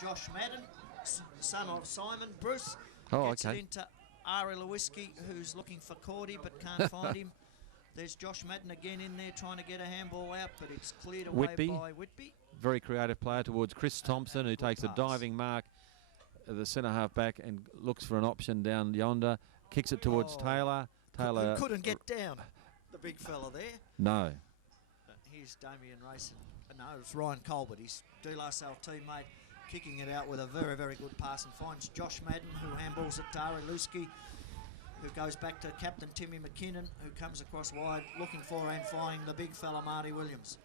Josh Madden, son of Simon. Bruce gets it into Ari Lewiski, who's looking for Cordy but can't find him. There's Josh Madden again in there trying to get a handball out, but it's cleared away by Whitby. Very creative player towards Chris Thompson, who takes a diving mark at the centre half back and looks for an option down yonder. Kicks it towards Taylor. Taylor couldn't get down, the big fella there. No. Here's Damien Racing. No, it's Ryan Colbert, his De La Salle teammate, kicking it out with a very, very good pass and finds Josh Madden, who handballs it to Ari Lewiski, who goes back to Captain Timmy McKinnon, who comes across wide looking for and finding the big fella Marty Williams.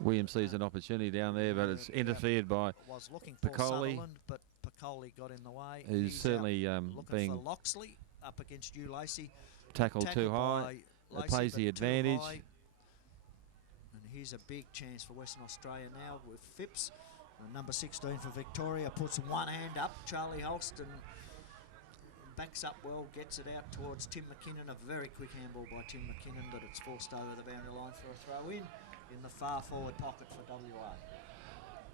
Williams sees an opportunity down there, but it's interfered by was looking for Sutherland, but Piccoli got in the way. He's certainly looking for Loxley up against you, Lacey. Tackled too high. It plays the advantage. And here's a big chance for Western Australia now with Phipps. Number 16 for Victoria puts one hand up. Charlie Holston backs up well, gets it out towards Tim McKinnon. A very quick handball by Tim McKinnon, that it's forced over the boundary line for a throw in the far forward pocket for WA.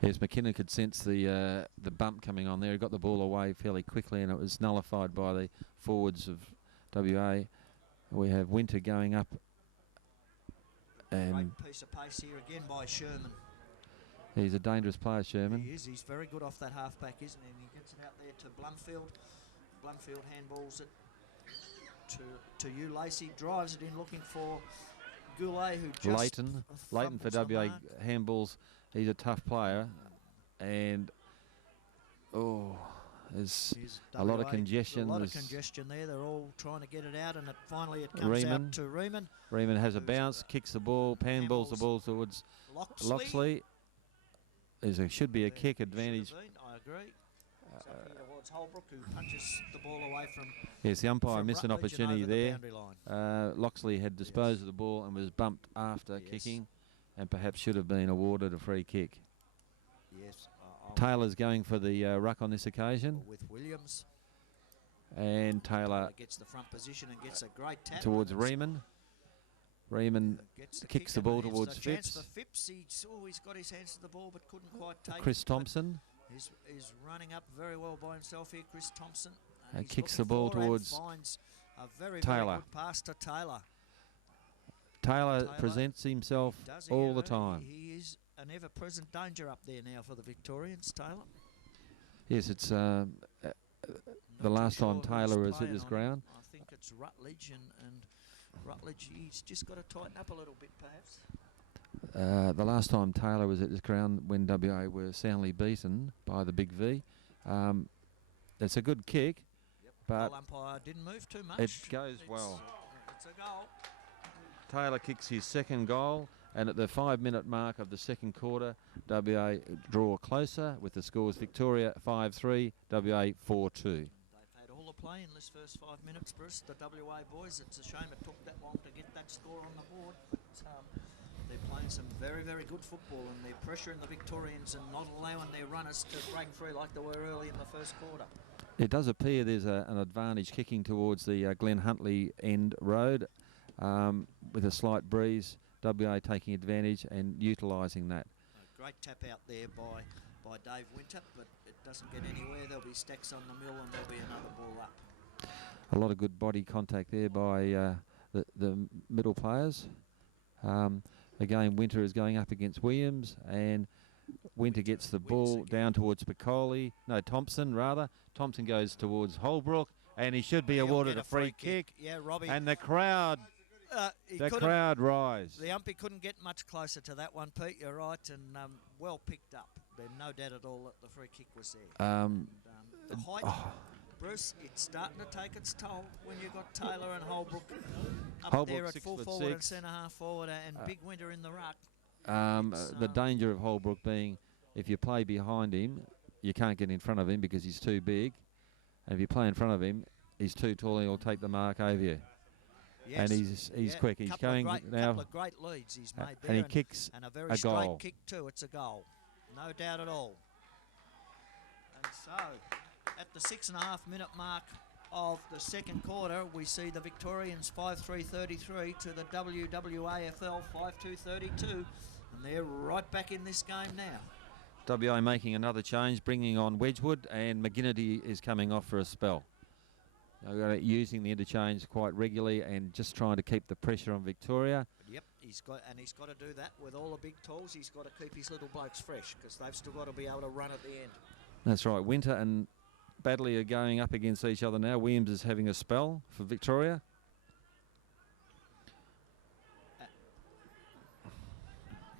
Yes, McKinnon could sense the bump coming on there. He got the ball away fairly quickly, and it was nullified by the forwards of WA. We have Winter going up. And great piece of pace here again by Sherman. He's a dangerous player, Sherman. He is. He's very good off that half-back, isn't he? And he gets it out there to Blumfield. Blumfield handballs it to you, Lacey. Drives it in looking for Goulet, who just... Leighton for WA handballs. He's a tough player. And, there's a lot of congestion. A lot of congestion there. They're all trying to get it out, and finally it comes out to Riemann. Riemann has a bounce, kicks the ball, handballs the ball towards Loxley. Should be a kick advantage. I agree. Towards Holbrook, who punches the ball away from... Yes, the umpire missed an opportunity there. The Loxley had disposed of the ball and was bumped after kicking, and perhaps should have been awarded a free kick. Yes. Taylor's going for the ruck on this occasion. With Williams. And Taylor gets the front position and gets a great tap towards Riemann. Riemann kicks the ball towards Phipps. For Phipps. He's got his hands to the ball but couldn't quite take Chris Thompson. He's running up very well by himself here, Chris Thompson. And kicks the ball towards finds a very, Taylor. Very good pass to Taylor. Taylor presents himself all the time. He is an ever-present danger up there now for the Victorians, Taylor. Yes, it's the last time Taylor has hit this ground. I think it's Rutledge, and Rutledge, he's just got to tighten up a little bit, perhaps. The last time Taylor was at this ground when WA were soundly beaten by the Big V. It's a good kick, but umpire didn't move too much. It goes well. It's a goal. Taylor kicks his second goal, and at the 5-minute mark of the second quarter, WA draw closer with the scores Victoria 5-3, WA 4-2. They've had all the play in this first 5 minutes, Bruce, the WA boys. It's a shame it took that long to get that score on the board. But, they're playing some very, very good football, and they're pressuring the Victorians and not allowing their runners to break free like they were early in the first quarter. It does appear there's an advantage kicking towards the Glen Huntley end road with a slight breeze. WA taking advantage and utilising that. A great tap out there by Dave Winter, but it doesn't get anywhere. There'll be stacks on the mill and there'll be another ball up. A lot of good body contact there by the middle players. Again, Winter is going up against Williams, and Winter gets the ball down towards Thompson rather. Thompson goes towards Holbrook, and he should be awarded a free kick. Yeah, Robbie. And the crowd rise. The umpy couldn't get much closer to that one, Pete. You're right, and well picked up. There's no doubt at all that the free kick was there. The height, Bruce, it's starting to take its toll when you've got Taylor and Holbrook up there at full forward and centre half forward, and Big Winter in the ruck. The danger of Holbrook being if you play behind him, you can't get in front of him because he's too big. And if you play in front of him, he's too tall and he'll take the mark over you. Yes. And he's quick. He's going now. Couple of great leads he's made there. And he kicks and a very straight kick too. It's a goal. No doubt at all. And so, at the 6.5 minute mark of the second quarter, we see the Victorians 5-3-33 to the WWAFL 5-2-32. And they're right back in this game now. WA making another change, bringing on Wedgwood, and McGinnity is coming off for a spell. They're using the interchange quite regularly and just trying to keep the pressure on Victoria. Yep, he's got to do that with all the big tools. He's got to keep his little blokes fresh because they've still got to be able to run at the end. That's right. Winter and Badley are going up against each other now. Williams is having a spell for Victoria.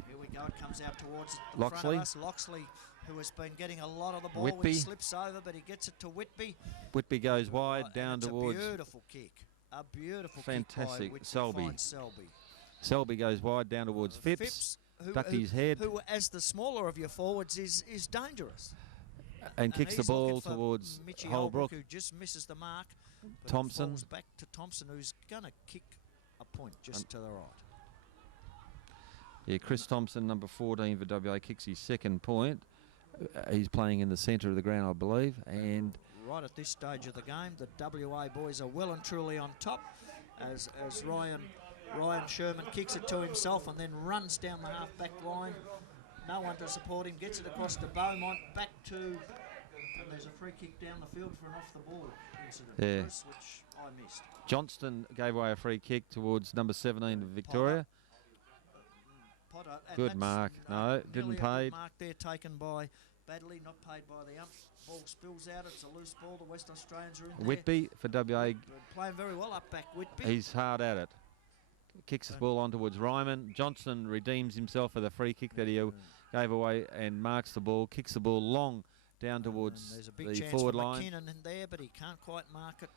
Here we go. It comes out towards the Loxley. front of us. Loxley, who has been getting a lot of the ball. Whitby. He slips over, but he gets it to Whitby. Whitby goes wide down it's towards... a beautiful kick. A beautiful fantastic kick by Whitby. Selby. Selby. Selby goes wide down towards Phipps. Ducked his head. Who, as the smaller of your forwards, is dangerous. And kicks the ball towards Holbrook. Who just misses the mark. Thompson. Falls back to Thompson, who's going to kick a point just to the right. Yeah, Chris Thompson, number 14 for WA, kicks his second point. He's playing in the centre of the ground, I believe. And right at this stage of the game, the WA boys are well and truly on top as Ryan Sherman kicks it to himself and then runs down the half-back line. No one to support him, gets it across to Beaumont, back to... And there's a free kick down the field for an off-the-ball incident, yeah. Bruce, which I missed. Johnston gave away a free kick towards number 17 of Victoria. Potter. Good mark. No, didn't pay. Good mark there taken by Badley, not paid by the ump. Ball spills out. It's a loose ball. The West Australians are in there. Whitby for WA. Playing very well up back, Whitby. He's hard at it. Kicks the ball on towards Ryman. Johnson redeems himself for the free kick that he gave away and marks the ball. Kicks the ball long down towards there's a big the chance forward for line. McKinnon in there, but he can't quite mark it.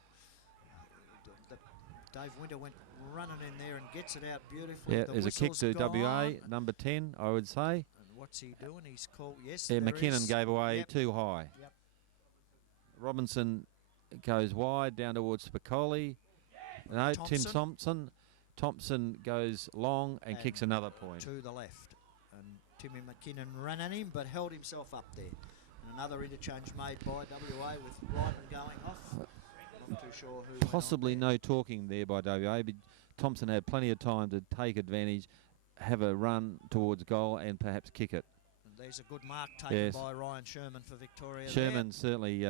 Dave Winter went running in there and gets it out beautifully. Yeah, the there's a kick to gone. WA, number 10, I would say. And what's he doing? He's called, yes, Yeah, McKinnon gave away too high. Yep. Robinson goes wide down towards Spicoli. No, Thompson. Tim Thompson. Thompson goes long and kicks another point. To the left. And Timmy McKinnon ran at him but held himself up there. And another interchange made by WA with Ryman going off. Not too sure who. Possibly no talking there by WA, but Thompson had plenty of time to take advantage, have a run towards goal and perhaps kick it. And there's a good mark taken by Ryan Sherman for Victoria. Sherman's certainly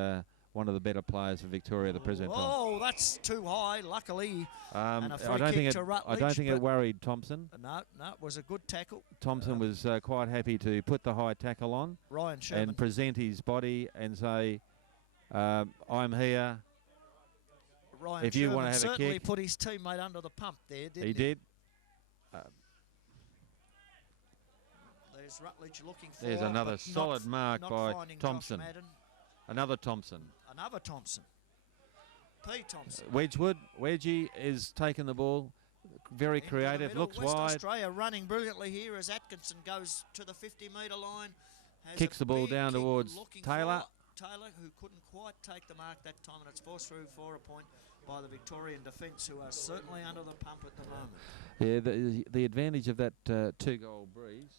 one of the better players for Victoria at the present time. Oh, that's too high, luckily. And a free I don't kick to Rutledge. I don't think it worried Thompson. No, it was a good tackle. Thompson was quite happy to put the high tackle on Ryan Sherman. And present his body and say, I'm here. Ryan if you Sherman want to have a certainly kick. Put his teammate under the pump there, didn't he? He did. There's Rutledge looking for There's another solid mark by Thompson. Another Thompson. Another Thompson. P. Thompson. Wedgwood. Wedgie is taking the ball. Very creative. Looks West wide. Australia running brilliantly here as Atkinson goes to the 50-metre line. Kicks the ball down towards Taylor. Taylor, who couldn't quite take the mark that time, and it's forced through for a point by the Victorian defence, who are certainly under the pump at the moment. Yeah, the advantage of that two-goal breeze.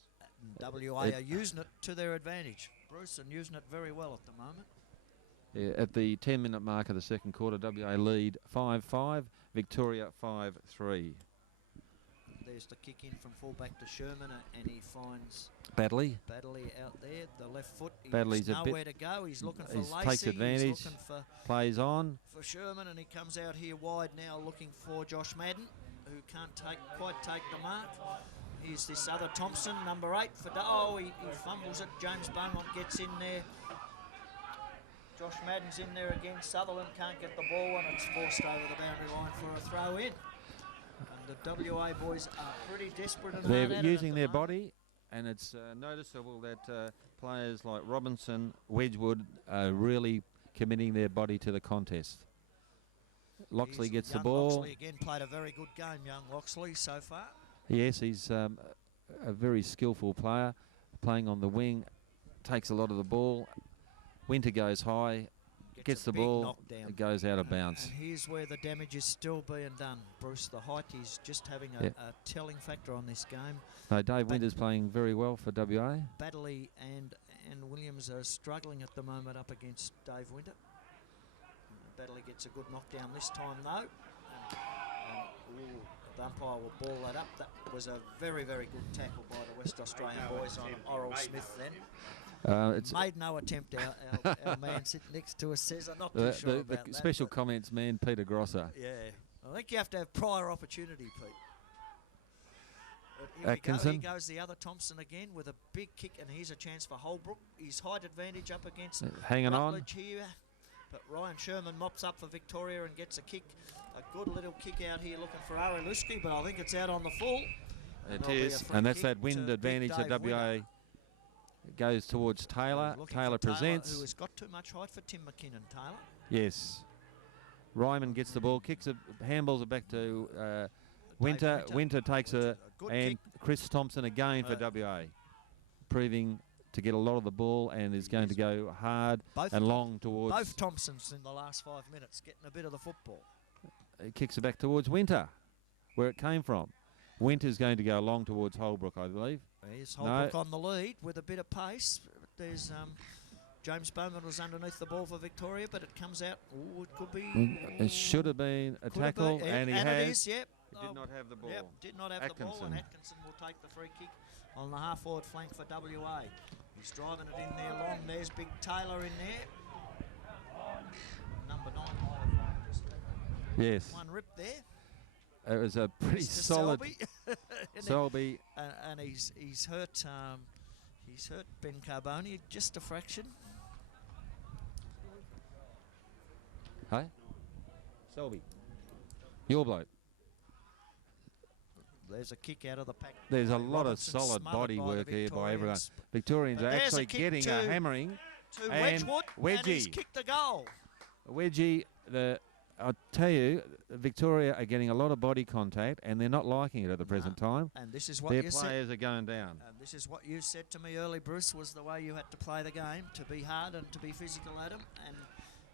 WA are using it to their advantage, Bruce, and using it very well at the moment. Yeah, at the 10-minute mark of the second quarter, WA lead 5-5, Victoria 5-3. There's the kick in from fullback to Sherman, and he finds Badley out there, the left foot. Badley's He's nowhere to go. He's looking for Lacey. Takes advantage. He's looking for plays on for Sherman, and he comes out here wide now, looking for Josh Madden, who can't quite take the mark. Here's this other Thompson, number 8 for. He fumbles it. James Beaumont gets in there. Josh Madden's in there again. Sutherland can't get the ball, and it's forced over the boundary line for a throw in. And the WA boys are pretty desperate. And they're using their body, and it's noticeable that players like Robinson, Wedgwood are really committing their body to the contest. Loxley gets the ball. Loxley again played a very good game, young Loxley, so far. Yes, he's a very skillful player, playing on the wing, takes a lot of the ball. Winter goes high, gets the ball, it goes out of bounds. And here's where the damage is still being done, Bruce. The height is just having a telling factor on this game. No, Dave Winter's playing very well for WA. Badley and Williams are struggling at the moment up against Dave Winter. Badley gets a good knockdown this time, though. The umpire will ball that up. That was a very, very good tackle by the West Australian boys on Oral Smith then. It's made no attempt. Our man sitting next to us says, I'm not too sure about that. Special comments man, Peter Grosser. Yeah, I think you have to have prior opportunity, Pete. Here Atkinson. Here goes the other Thompson again with a big kick, and here's a chance for Holbrook. His height advantage up against hanging Rutledge here. But Ryan Sherman mops up for Victoria and gets a kick. A good little kick out here looking for Areluski, but I think it's out on the full. It is, and that's that wind advantage that WA goes towards Taylor. Taylor presents. Who has got too much height for Tim McKinnon, Taylor. Yes. Ryman gets the ball, kicks it, handballs it back to Winter. Winter takes and kick. Chris Thompson again for WA, proving to get a lot of the ball and is going to go hard and long towards. Both Thompsons in the last 5 minutes getting a bit of the football. He kicks it back towards Winter, where it came from. Winter's going to go long towards Holbrook, I believe. There's Holbrook on the lead with a bit of pace. There's James Bowman was underneath the ball for Victoria, but it comes out. Oh, it could be. It should have been a tackle, and he has. It is, yep. He did not have the ball. Yep, did not have the ball, and Atkinson will take the free kick on the half-forward flank for WA. He's driving it in there long. There's Big Taylor in there. Number 9 might have just yes. One rip there. It was a pretty solid Selby, and he's hurt. He's hurt Ben Carboni just a fraction. Hey, Selby, your bloke. There's a kick out of the pack. There's a lot of solid body work here by everyone. Victorians are actually getting a hammering. To Wedgwood, and he's kicked the goal. Wedgie, I'll tell you, Victoria are getting a lot of body contact, and they're not liking it at the present time. And this is what their players are going down. And this is what you said to me early, Bruce, was the way you had to play the game, to be hard and to be physical at them. And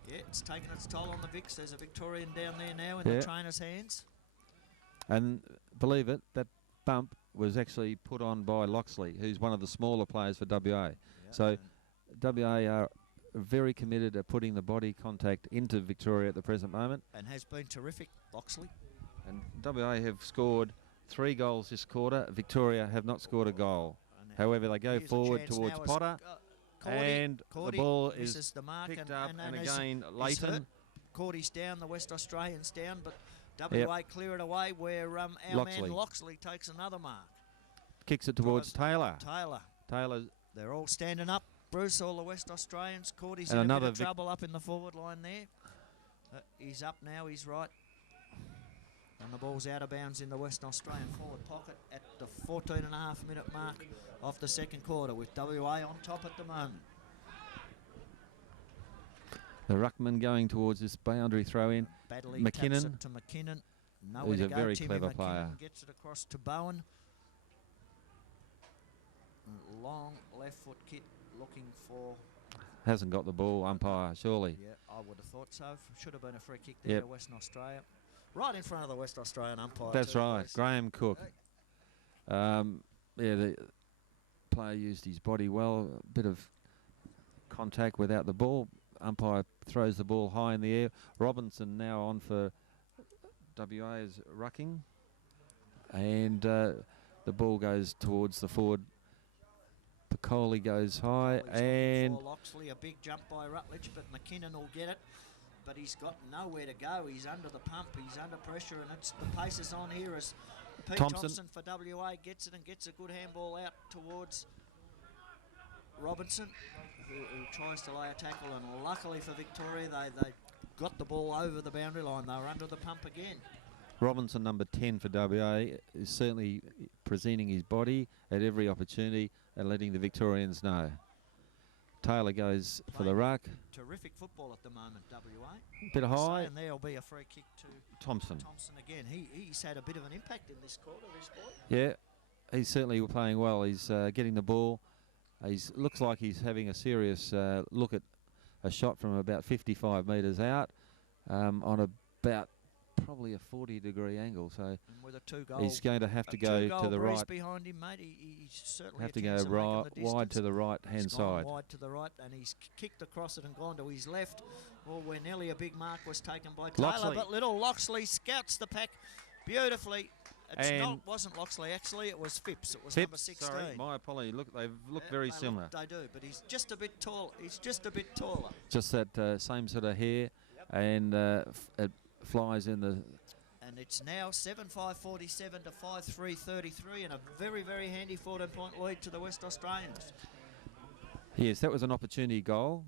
yeah, it's taken its toll on the Vics. There's a Victorian down there now in the trainer's hands. And believe it, that bump was actually put on by Loxley, who's one of the smaller players for WA. Yeah, so WA are very committed to putting the body contact into Victoria at the present moment. And has been terrific, Loxley. And WA have scored 3 goals this quarter. Victoria have not scored a goal. However, they go forward towards Potter. And the ball is picked up, and again, Leighton. Cordy's down, the West Australians down, but WA clear it away where our man Loxley takes another mark. Kicks it towards Taylor. Taylor. They're all standing up. Bruce, all the West Australians. Cordy's in a bit of trouble up in the forward line there. He's up now, he's right. And the ball's out of bounds in the West Australian forward pocket at the 14.5-minute mark of the second quarter, with WA on top at the moment. The ruckman going towards this boundary throw in. Badley McKinnon. taps it to McKinnon. Who's a very clever player. Gets it across to Bowen. Long left foot kick looking for. Hasn't got the ball, umpire, surely. Yeah, I would have thought so. Should have been a free kick there to Western Australia. Right in front of the West Australian umpire. That's right, Graham Cook. The player used his body well. A bit of contact without the ball. Umpire throws the ball high in the air. Robinson now on for WA is rucking. And the ball goes towards the forward. Piccoli goes high, and Loxley, a big jump by Rutledge, but McKinnon will get it. But he's got nowhere to go. He's under the pump. He's under pressure, and it's the pace is on here as Pete Thompson for WA gets it and gets a good handball out towards Robinson, who tries to lay a tackle. And luckily for Victoria, they got the ball over the boundary line. They were under the pump again. Robinson, number 10 for WA, is certainly presenting his body at every opportunity and letting the Victorians know. Taylor goes for the ruck. Terrific football at the moment, WA. Bit high. And there'll be a free kick to Thompson. Thompson again. He's had a bit of an impact in this quarter, this boy. Yeah, he's certainly playing well. He's getting the ball. Looks like he's having a serious look at a shot from about 55 metres out on about probably a 40-degree angle. So with a 2 goal, he's going to have to go to the right. Behind him, mate. He's certainly have to go wide to the right-hand side. Wide to the right, and he's kicked across it and gone to his left. Well, where nearly a big mark was taken by Taylor, but little Loxley scouts the pack beautifully Wasn't Loxley actually, it was Phipps. It was Phipps, number 16. sorry, my apology. Look, they look very similar. They do, but he's just a bit tall. He's just a bit taller. Just that same sort of hair, and it flies in the. And it's now 7-5-47 to 5-3-33, and a very, very handy 14-point lead to the West Australians. Yes, that was an opportunity goal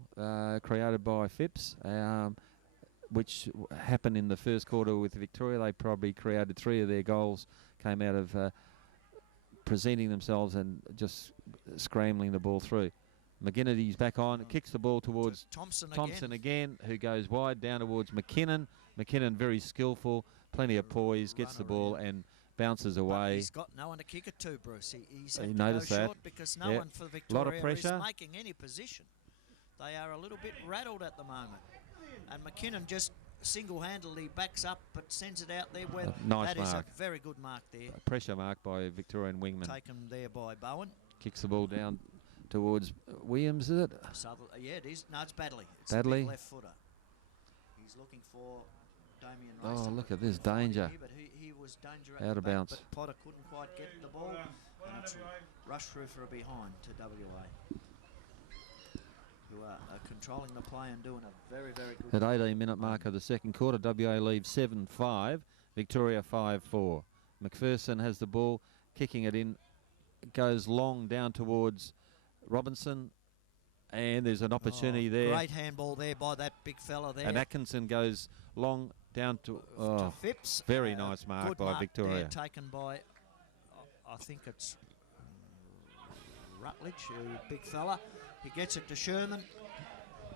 created by Phipps, which happened in the first quarter with Victoria. They probably created 3 of their goals, came out of presenting themselves and just scrambling the ball through. McGinnity's back on, kicks the ball towards Thompson again, who goes wide down towards McKinnon. McKinnon very skillful, plenty of poise, gets the ball and bounces away. But he's got no one to kick it to, Bruce. He's had to noticed go that. short because no one for Victoria lot of pressure. is making any position. They are a little bit rattled at the moment. And McKinnon just single-handedly backs up but sends it out there. Where nice that mark. is a very good mark there. A pressure mark by Victorian wingman. Taken there by Bowen. Kicks the ball down towards Williams, is it? Yeah, it is. No, it's Badley. It's Badley. a big left footer. He's looking for Damien Rice. Oh, look at this danger. Here, but he was danger Out of bounds. But Potter couldn't quite get the ball. And it's rush through for a behind to WA. Who are controlling the play and doing a very, very good. At 18-minute mark of the second quarter, WA leaves 7-5, Victoria 5-4. McPherson has the ball, kicking it in, goes long down towards Robinson, and there's an opportunity there. Great handball there by that big fella there. And Atkinson goes long down to Phipps. Very nice mark by Victoria. There, taken by, I think it's Rutledge, a big fella. He gets it to Sherman,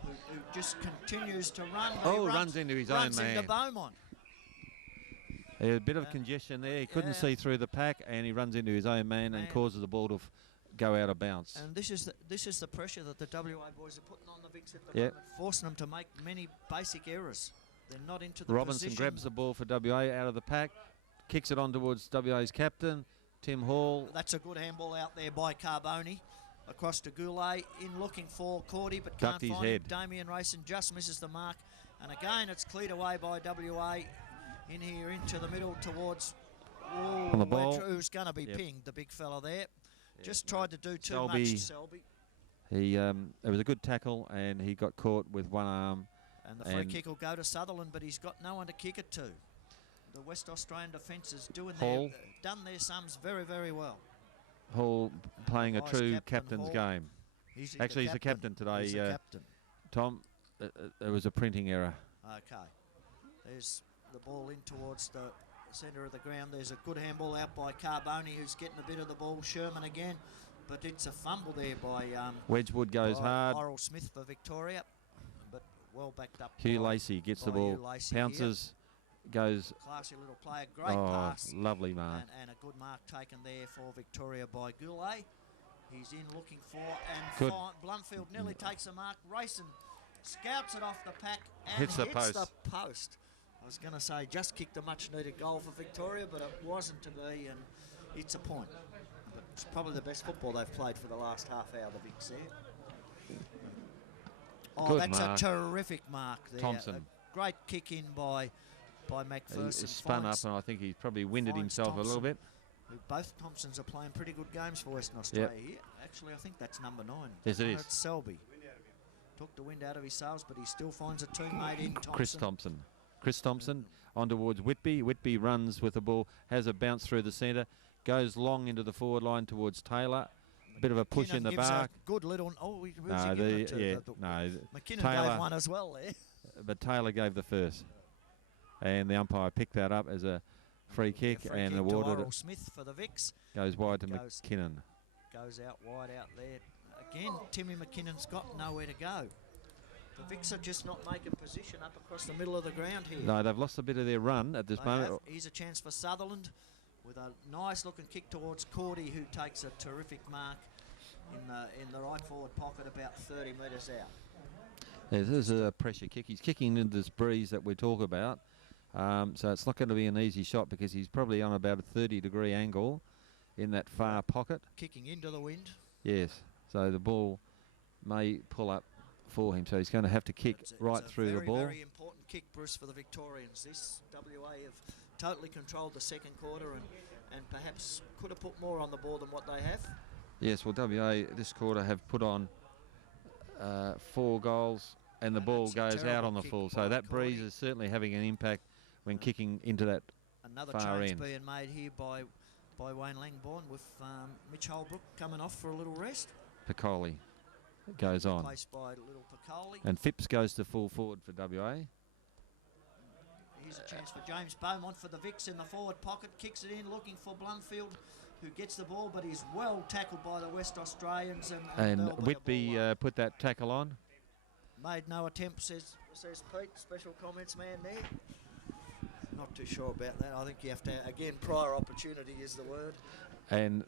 who just continues to run. Runs into his own man. Runs into Beaumont. A bit of congestion there. He couldn't see through the pack, and he runs into his own man and causes the ball to go out of bounds. And this is the pressure that the WA boys are putting on the Vicks at the moment, forcing them to make many basic errors. They're not into the Robinson position. grabs the ball for WA out of the pack, kicks it on towards WA's captain, Tim Hall. That's a good handball out there by Carboni. Across to Goulet, in looking for Cordy, but can't his find head. him. Damien Racing just misses the mark. And again, it's cleared away by WA in here into the middle towards on the ball. Who's going to be pinged, the big fella there. Just tried to do too Selby, much, Selby. It was a good tackle, and he got caught with one arm. And the free kick will go to Sutherland, but he's got no one to kick it to. The West Australian defence is done their sums very, very well. Hall playing a true captain, captain's game. He's the captain today. He's the captain. Tom, it was a printing error. Okay. There's the ball in towards the centre of the ground. There's a good handball out by Carboni, who's getting a bit of the ball. Sherman again, but it's a fumble there by Wedgwood goes hard. Oral Smith for Victoria, but well backed up. Hugh Lacey gets the ball, pounces, goes. Classy little player, great pass. Lovely mark. And a good mark taken there for Victoria by Goulet. He's in looking for, good. Blumfield nearly takes a mark. Racing scouts it off the pack and hits the post. I was going to say just kicked a much needed goal for Victoria, but it wasn't to be, and it's a point. But it's probably the best football they've played for the last half hour, the Vicks there. Oh, good that's mark. A terrific mark there. Thompson. A great kick in by McPherson. He spun up, and I think he's probably winded himself Thompson, a little bit. Both Thompsons are playing pretty good games for Western Australia here. Actually, I think that's number 9. Yes, it is. It's Selby. Took the wind out of his sails, but he still finds a teammate in Thompson. Chris Thompson on towards Whitby. Whitby runs with the ball, has a bounce through the centre, goes long into the forward line towards Taylor. A bit of a push in the bark. Good little. Oh, McKinnon gave one as well there. But Taylor gave the first, and the umpire picked that up as a free kick and awarded it. Smith for the Vicks. Goes wide to McKinnon. Goes out wide out there. Again, Timmy McKinnon's got nowhere to go. The Vicks are just not making position up across the middle of the ground here. No, they've lost a bit of their run at this moment. Here's a chance for Sutherland with a nice looking kick towards Cordy, who takes a terrific mark in the right forward pocket about 30 metres out. This is a pressure kick. He's kicking into this breeze that we talk about. So it's not going to be an easy shot because he's probably on about a 30-degree angle in that far pocket. Kicking into the wind. Yes. So the ball may pull up for him. So he's going to have to kick right through the ball. Very important kick, Bruce, for the Victorians. This WA have totally controlled the second quarter, and and perhaps could have put more on the board than what they have. Yes, well, WA this quarter have put on 4 goals, and the ball goes out on the full. So that breeze is certainly having an impact when kicking into that Another far change end. being made here by Wayne Langbourne, with Mitch Holbrook coming off for a little rest. Piccoli goes on. Replaced by little Piccoli. And Phipps goes to full forward for WA. Here's a chance for James Beaumont for the Vicks in the forward pocket. Kicks it in, looking for Blundfield, who gets the ball, but he's well tackled by the West Australians. And Whitby put that tackle on. Made no attempt, says Pete. Special comments man there. Not too sure about that. I think you have to, again, prior opportunity is the word. And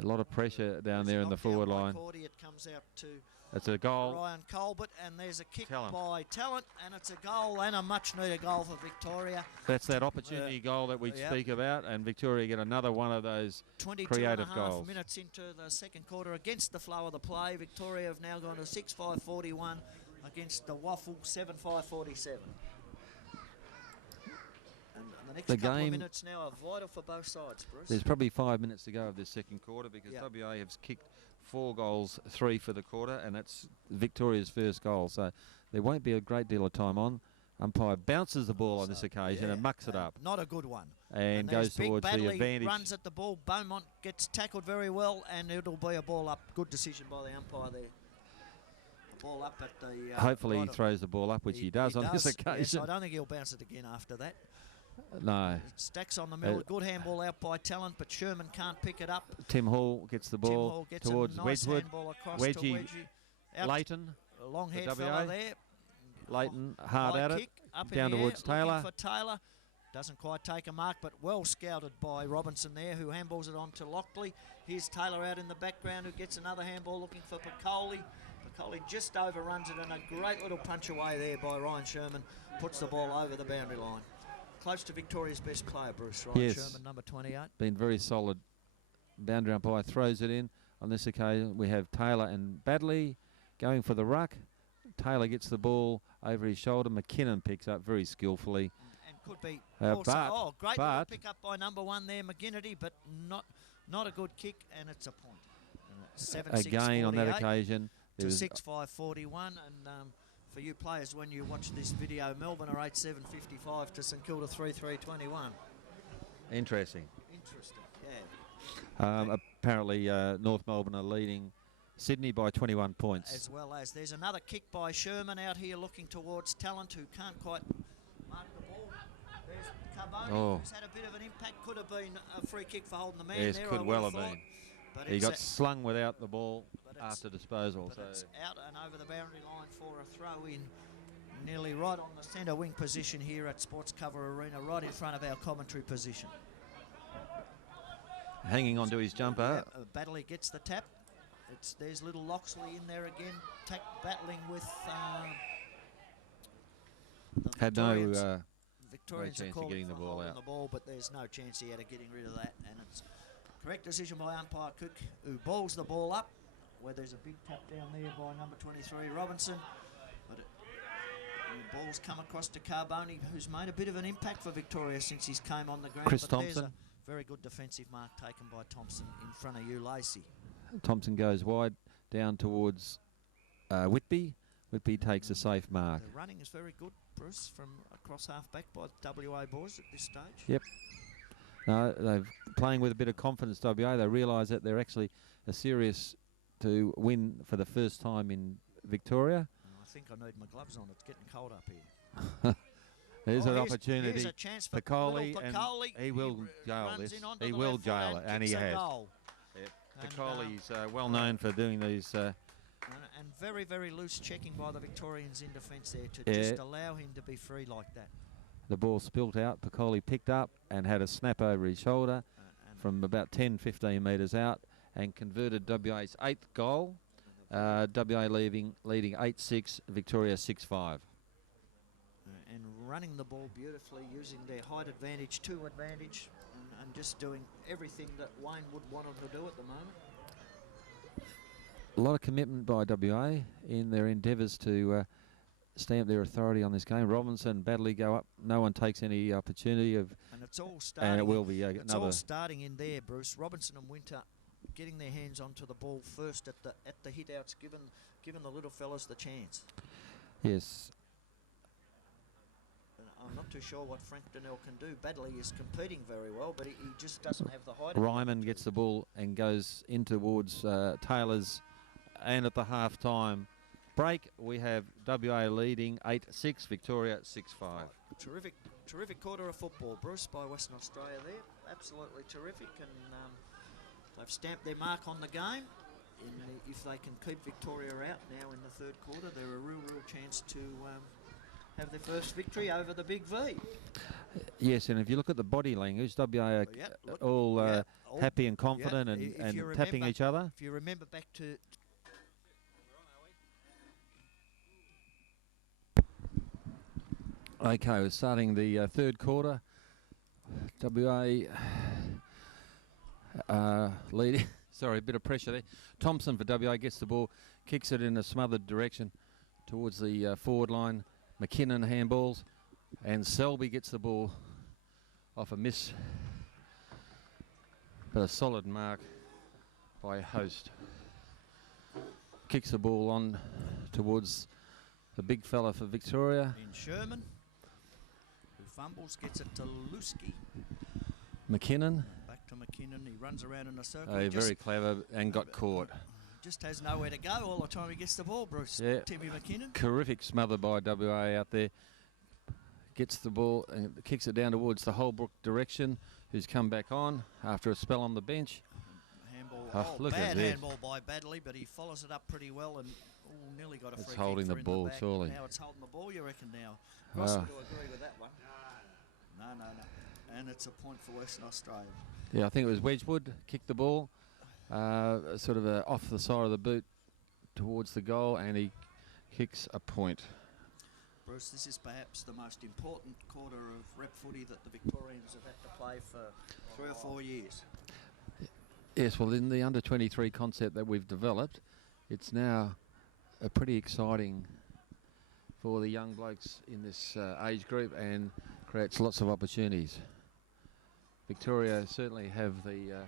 a lot of pressure down there in the forward line. Cordy, it comes out to it's a goal. Ryan Colbert, and there's a kick by Talent, and it's a goal, and a much-needed goal for Victoria. That's that opportunity goal that we speak about, and Victoria get another one of those creative goals. 22.5 minutes into the second quarter against the flow of the play. Victoria have now gone to 6-5-41 against the WAAFA 7-5-47. The next couple of minutes now are vital for both sides, Bruce. There's probably 5 minutes to go of this second quarter, because WA have kicked 4 goals, 3 for the quarter, and that's Victoria's first goal. So there won't be a great deal of time on. Umpire bounces the ball on this occasion and mucks it up. Not a good one. And goes towards the advantage. Runs at the ball. Beaumont gets tackled very well, and it'll be a ball up. Good decision by the umpire there. Ball up at the... Hopefully he throws the ball up, which he does on this occasion. Yes, I don't think he'll bounce it again after that. No. Stacks on the middle. Good handball out by Talent, but Sherman can't pick it up. Tim Hall gets the ball towards Wedgwood. Wedgie. Leighton. A long-haired fella there. Leighton hard at it. Down towards Taylor. For Taylor. Doesn't quite take a mark, but well scouted by Robinson there, who handballs it on to Lockley. Here's Taylor out in the background, who gets another handball looking for Piccoli. Piccoli just overruns it, and a great little punch away there by Ryan Sherman. Puts the ball over the boundary line. Close to Victoria's best player, Bruce. Ryan Sherman, number 28. Been very solid. Boundary umpire throws it in. On this occasion, we have Taylor and Badley going for the ruck. Taylor gets the ball over his shoulder. McKinnon picks up very skillfully. And could be also, great little pick up by number 1 there, McGinnity, but not a good kick, and it's a point. 7-6-48 again on that occasion. To 6-5-41, and for you players, when you watch this video, Melbourne are 8-7-55 to St Kilda 3-3-21. Interesting. Yeah. Apparently, North Melbourne are leading Sydney by 21 points. As well as there's another kick by Sherman out here looking towards Talent, who can't quite mark the ball. There's Carboni, who's had a bit of an impact. Could have been a free kick for holding the man yes, there. Could well have been. But he got slung without the ball after disposal. But it's out and over the boundary line for a throw in, nearly right on the centre wing position here at Sportscover Arena, right in front of our commentary position. Hanging on to his jumper. Badley gets the tap. There's little Loxley in there again, battling with had Victorians. no Victorians chance of getting the ball out. The ball, but there's no chance he had of getting rid of that, and it's correct decision by umpire Cook, who balls the ball up, where there's a big tap down there by number 23 Robinson, but the ball's come across to Carboni, who's made a bit of an impact for Victoria since he's came on the ground. Chris but Thompson. There's a very good defensive mark taken by Thompson in front of you, Lacey. Thompson goes wide down towards Whitby. Whitby takes a safe mark. The running is very good, Bruce, from across half-back by the WA boys at this stage. Yep. No, they're playing with a bit of confidence, WA. They realise that they're actually serious to win for the first time in Victoria. I think I need my gloves on. It's getting cold up here. There's an opportunity. Here's a chance for Piccoli, and he will jail this. He will jail it, and he has. Yep. Piccoli's well known for doing these. And very, very loose checking by the Victorians in defence there to just allow him to be free like that. The ball spilt out. Piccoli picked up and had a snap over his shoulder from about 10-15 metres out and converted WA's 8th goal. WA leading 8-6, Victoria 6-5. And running the ball beautifully, using their height advantage to advantage, and just doing everything that Wayne would want them to do at the moment. A lot of commitment by WA in their endeavours to stamp their authority on this game. Robinson, Baddeley go up. No one takes any opportunity of. And it's all starting. And it will be it's another. all starting in there, Bruce. Robinson and Winter getting their hands onto the ball first at the hit outs, giving the little fellas the chance. Yes. And I'm not too sure what Frank Donnell can do. Baddeley is competing very well, but he just doesn't have the height. Ryman gets the ball and goes in towards Taylor's, and at the half-time break we have WA leading 8-6, Victoria 6-5. Terrific quarter of football, Bruce, by Western Australia there. Absolutely terrific, and they've stamped their mark on the game. If they can keep Victoria out now in the third quarter, they're a real chance to have their first victory over the Big V. Yes, and if you look at the body language, WA are all happy and confident and tapping each other. If you remember back to... Okay, we're starting the third quarter. WA leading. Sorry, a bit of pressure there. Thompson for WA gets the ball, kicks it in a smothered direction towards the forward line. McKinnon handballs, and Selby gets the ball off a miss, but a solid mark by Host. Kicks the ball on towards the big fella for Victoria. In Sherman, who fumbles, gets it to Lusky. McKinnon. Back to McKinnon, he runs around in a circle. Very clever and got caught. Just has nowhere to go all the time he gets the ball, Bruce. Yeah. Timmy McKinnon. Terrific smother by WA out there. Gets the ball and kicks it down towards the Holbrook direction, who's come back on after a spell on the bench. Handball. Look Bad at this. handball by Baddeley, but he follows it up pretty well and nearly got a free It's kick holding the for in ball, back. surely. Now it's holding the ball, you reckon now? Ross would agree with that one. No. And it's a point for Western Australia. Yeah, I think it was Wedgwood kicked the ball, sort of off the side of the boot towards the goal, and he kicks a point. Bruce, this is perhaps the most important quarter of rep footy that the Victorians have had to play for 3 or 4 years. Yes, well, in the under-23 concept that we've developed, it's now a pretty exciting for the young blokes in this age group and creates lots of opportunities. Victoria certainly have the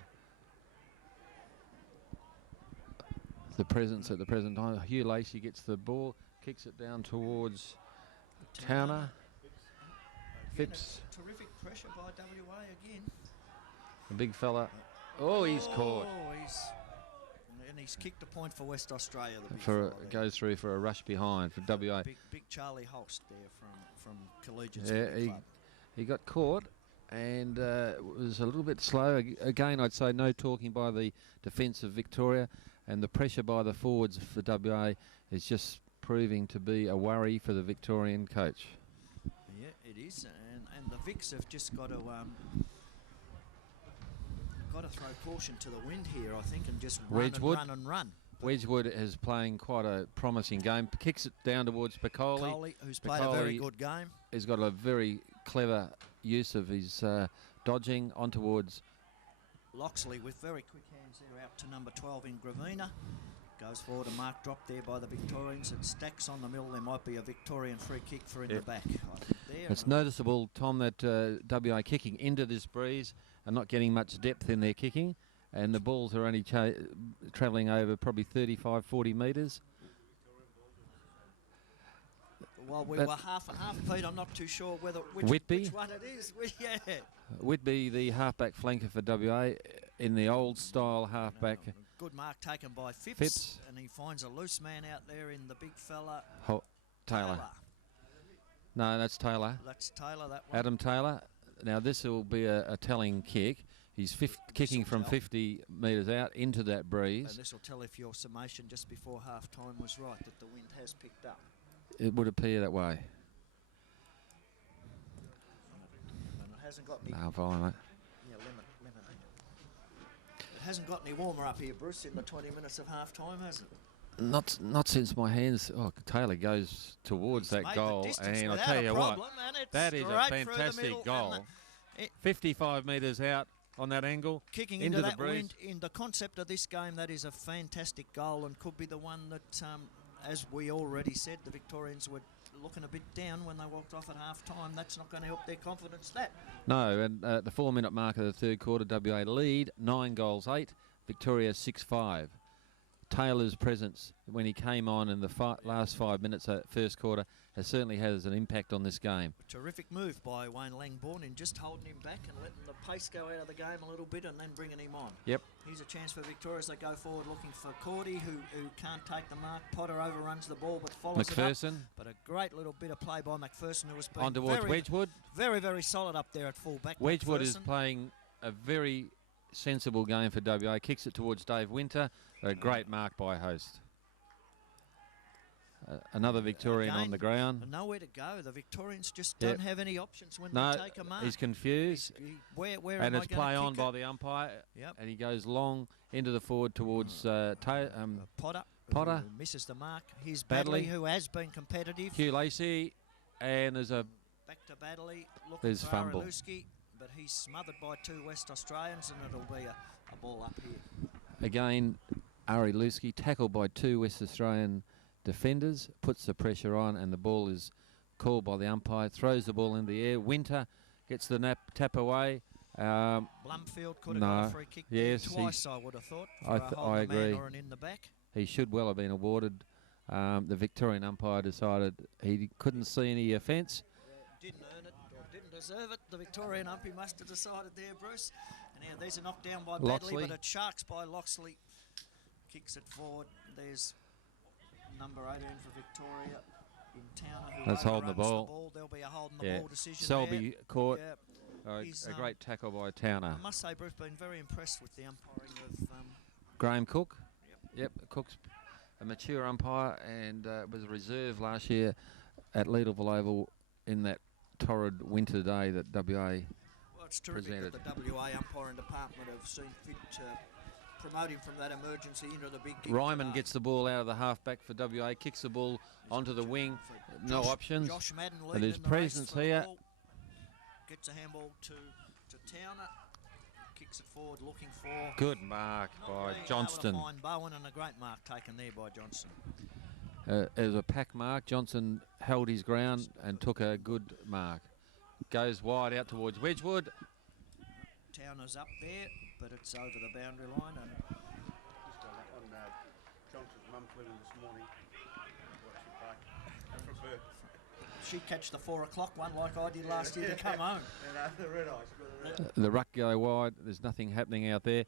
presence at the present time. Hugh Lacey gets the ball, kicks it down towards Towner. Phipps. Terrific pressure by WA again. The big fella. Oh, he's caught. And he's kicked a point for West Australia. The big fella goes through for a rush behind for WA. Big Charlie Holst there from Collegiate Club. He got caught and was a little bit slow. Again, I'd say no talking by the defence of Victoria, and the pressure by the forwards for WA is just proving to be a worry for the Victorian coach. Yeah, it is, and the Vics have just got to throw caution to the wind here, I think, and just run. Wedgwood is playing quite a promising game. Kicks it down towards Piccoli. Who's played a very good game. He's got a very clever use of his dodging on towards Loxley with very quick hands there out to number 12 in Gravina. Goes forward, a mark drop there by the Victorians. It stacks on the middle. There might be a Victorian free kick for in the back. It's noticeable, Tom, that WA kicking into this breeze and not getting much depth in their kicking, and the balls are only travelling over probably 35, 40 metres. Well, we were half and half, Pete. I'm not too sure which one it is. Yeah. Whitby, the halfback flanker for WA, in the old style halfback. Good mark taken by Phipps, and he finds a loose man out there in the big fella. Taylor. No, that's Taylor. That's Taylor, that one. Adam Taylor. Now this will be a telling kick. He's kicking from 50 metres out into that breeze. And this will tell if your summation just before half-time was right, that the wind has picked up. It would appear that way. And it hasn't got any... No, fine, mate. Yeah, lemon. It hasn't got any warmer up here, Bruce, in the 20 minutes of half-time, has it? Not since my hands. Oh, Taylor goes towards that goal, and I'll tell you what, that is a fantastic goal. 55 metres out on that angle, kicking into that wind. In the concept of this game, that is a fantastic goal and could be the one that as we already said, the Victorians were looking a bit down when they walked off at half-time. That's not going to help their confidence, that. No, and the 4-minute mark of the third quarter, WA lead, 9 goals, 8. Victoria 6-5. Taylor's presence when he came on in the last 5 minutes of first quarter certainly has an impact on this game. Terrific move by Wayne Langbourne in just holding him back and letting the pace go out of the game a little bit and then bringing him on. Yep. Here's a chance for Victoria as they go forward looking for Cordy, who can't take the mark. Potter overruns the ball but follows McPherson. it up. But a great little bit of play by McPherson, who has been On towards Wedgwood. Very, very solid up there at full-back. Wedgwood McPherson is playing a very sensible game for WA. Kicks it towards Dave Winter. A great mark by host. Another Victorian again, on the ground. Nowhere to go. The Victorians just don't have any options when they take a mark. He's confused. Where and am it's I play on kick by it? the umpire. Yep. And he goes long into the forward towards Potter. Potter. Who misses the mark. Here's Badley, Badley, who has been competitive. Hugh Lacey. And there's a... Back to Badley. Looking There's for fumble. Ariluski, but he's smothered by 2 West Australians, and it'll be a ball up here. Again, Ariluski tackled by 2 West Australian defenders, puts the pressure on, and the ball is called by the umpire, throws the ball in the air. Winter gets the tap away. Blumfield could have got a free kick yes, twice, I would have thought. I agree. Or an in the back. He should well have been awarded. The Victorian umpire decided he couldn't see any offence. Didn't earn it, or didn't deserve it. The Victorian umpire must have decided there, Bruce. And now there's a knockdown by Badley, but it sharks by Loxley. Kicks it forward. There's number 18 for Victoria in Towner. That's holding the ball. There'll be a holding the ball decision Selby there. caught. Yeah. A great tackle by Towner. I must say, Bruce, been very impressed with the umpiring of... Graham Cook. Yep, Cook's a mature umpire and was a reserve last year at Leederville Oval in that torrid winter day that WA Well, it's terrific presented. that the WA umpiring department have seen fit to promote him from that emergency into the big gig. Ryman gets the ball out of the halfback for WA, kicks the ball onto the wing, no options. Josh Madden And there's presence here. Gets a handball to Towner. Kicks it forward, looking for... Good mark by Johnston. Fine Bowen, and a great mark taken there by Johnson. As a pack mark, Johnson held his ground and took a good mark. Goes wide out towards Wedgwood. Towner's up there, but it's over the boundary line. And just on Johnson's mum flew in this morning. From Perth. She catch the 4 o'clock one like I did last year to come home. The red eyes. The ruck go wide. There's nothing happening out there.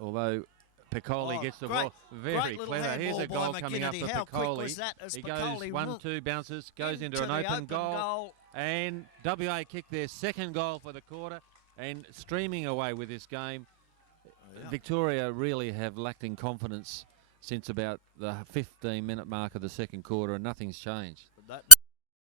Although Piccoli gets the ball very clever. Here's a goal coming up for How quick Piccoli. was that as He Piccoli goes 1-2 bounces, goes into an the open goal. And WA kicked their second goal for the quarter and streaming away with this game. Victoria really have lacked in confidence since about the 15-minute mark of the second quarter, and nothing's changed. That